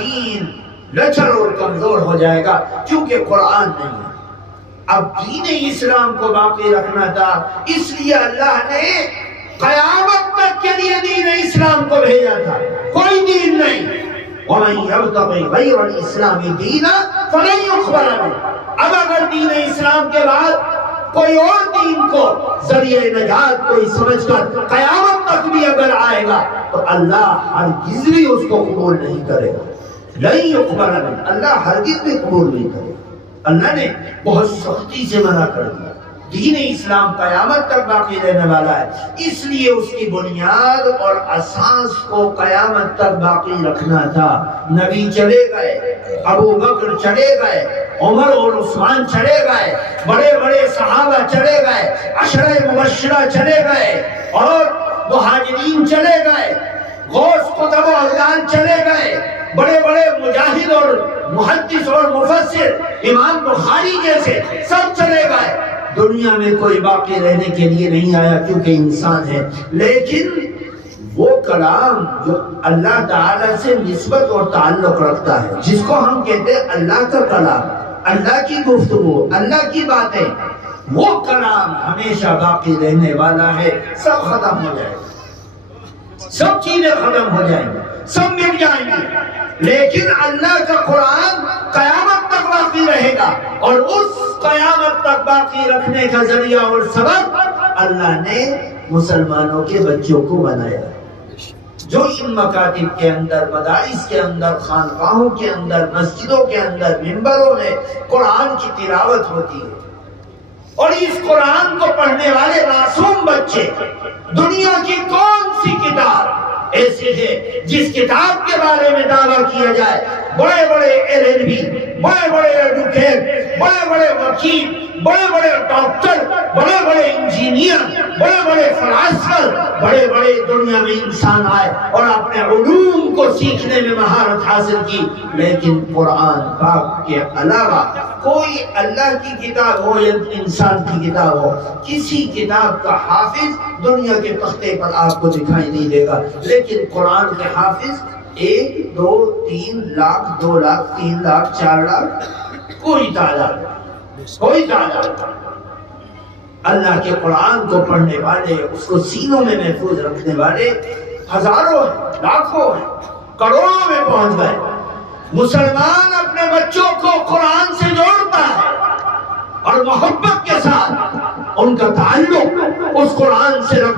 دین لچر اور کمزور ہو جائے گا، کیونکہ قرآن نہیں ہے۔ اب دین اسلام کو باقی رکھنا تھا، اس لیے اللہ نے قیامت تک کے لیے دین اسلام کو بھیجا تھا، کوئی دین نہیں۔ وَمَن يَبْتَغِ غَيْرَ الْإِسْلَامِ دِينًا فَلَن يُقْبَلَ مِنْهُ۔ اب اگر دین اسلام کے بعد کوئی اور دین کو ذریعہ نجات کوئی سمجھ کر قیامت تک بھی اگر آئے گا تو اللہ ہرگز بھی اس کو قبول نہیں کرے گا۔ لَن يُقْبَلَ مِنْهُ، اللہ ہرگز بھی قبول نہیں کرے گا۔ اللہ نے بہت سختی سے منع کر دیا۔ دین اسلام قیامت تک باقی رہنے والا ہے، اس لیے اس کی بنیاد اور اساس کو قیامت تک باقی رکھنا تھا۔ نبی چلے گئے، ابو بکر چلے گئے، عمر اور عثمان چلے گئے، بڑے بڑے صحابہ چلے گئے، عشرہ مبشرہ چلے گئے، اور مہاجرین چلے گئے، غوث قطب و اغیان چلے گئے، بڑے بڑے مجاہد اور محدث اور مفسر امام بخاری جیسے سب چلے گئے۔ دنیا میں کوئی باقی رہنے کے لیے نہیں آیا، کیونکہ انسان ہے۔ لیکن وہ کلام جو اللہ تعالی سے نسبت اور تعلق رکھتا ہے، جس کو ہم کہتے ہیں اللہ کا کلام، اللہ کی گفتگو، اللہ کی باتیں، وہ کلام ہمیشہ باقی رہنے والا ہے۔ سب ختم ہو جائے گا، سب چیزیں ختم ہو جائیں گی، سب مٹ جائیں گی، لیکن اللہ کا قرآن قیامت تک باقی رہے گا۔ اور اس قیامت تک باقی رکھنے کا ذریعہ اور سبب اللہ نے مسلمانوں کے بچوں کو بنایا، جو ان مکاتب کے اندر، مدارس کے اندر، خانقاہوں کے اندر، مسجدوں کے اندر، منبروں میں قرآن کی تلاوت ہوتی ہے، اور اس قرآن کو پڑھنے والے معصوم بچے، دنیا کی کون سی کتاب ایسی ہے جس کتاب کے بارے میں دعویٰ کیا جائے بڑے بڑے LLB، بڑے بڑے ایڈوکیٹ، بڑے بڑے وکیل، بڑے بڑے ڈاکٹر، بڑے بڑے انجینئر، بڑے بڑے فلاسفر، بڑے بڑے دنیا میں انسان آئے اور اپنے علوم کو سیکھنے میں مہارت حاصل کی، لیکن قرآن پاک کے علاوہ کوئی اللہ کی کتاب ہو یا انسان کی کتاب ہو، کسی کتاب کا حافظ دنیا کے تختے پر آپ کو دکھائی نہیں دے گا، لیکن قرآن کے حافظ 1 2 3 لاکھ 2 لاکھ 3 لاکھ 4 لاکھ، کوئی تعداد، کوئی تعداد۔ اللہ کے قرآن کو پڑھنے والے، اس کو سینوں میں محفوظ رکھنے والے ہزاروں ہیں، لاکھوں ہیں، کروڑوں میں پہنچ گئے۔ مسلمان اپنے بچوں کو قرآن سے جوڑتا ہے اور محبت کے ساتھ ان کا تعلق اس قرآن سے رکھتا ہے۔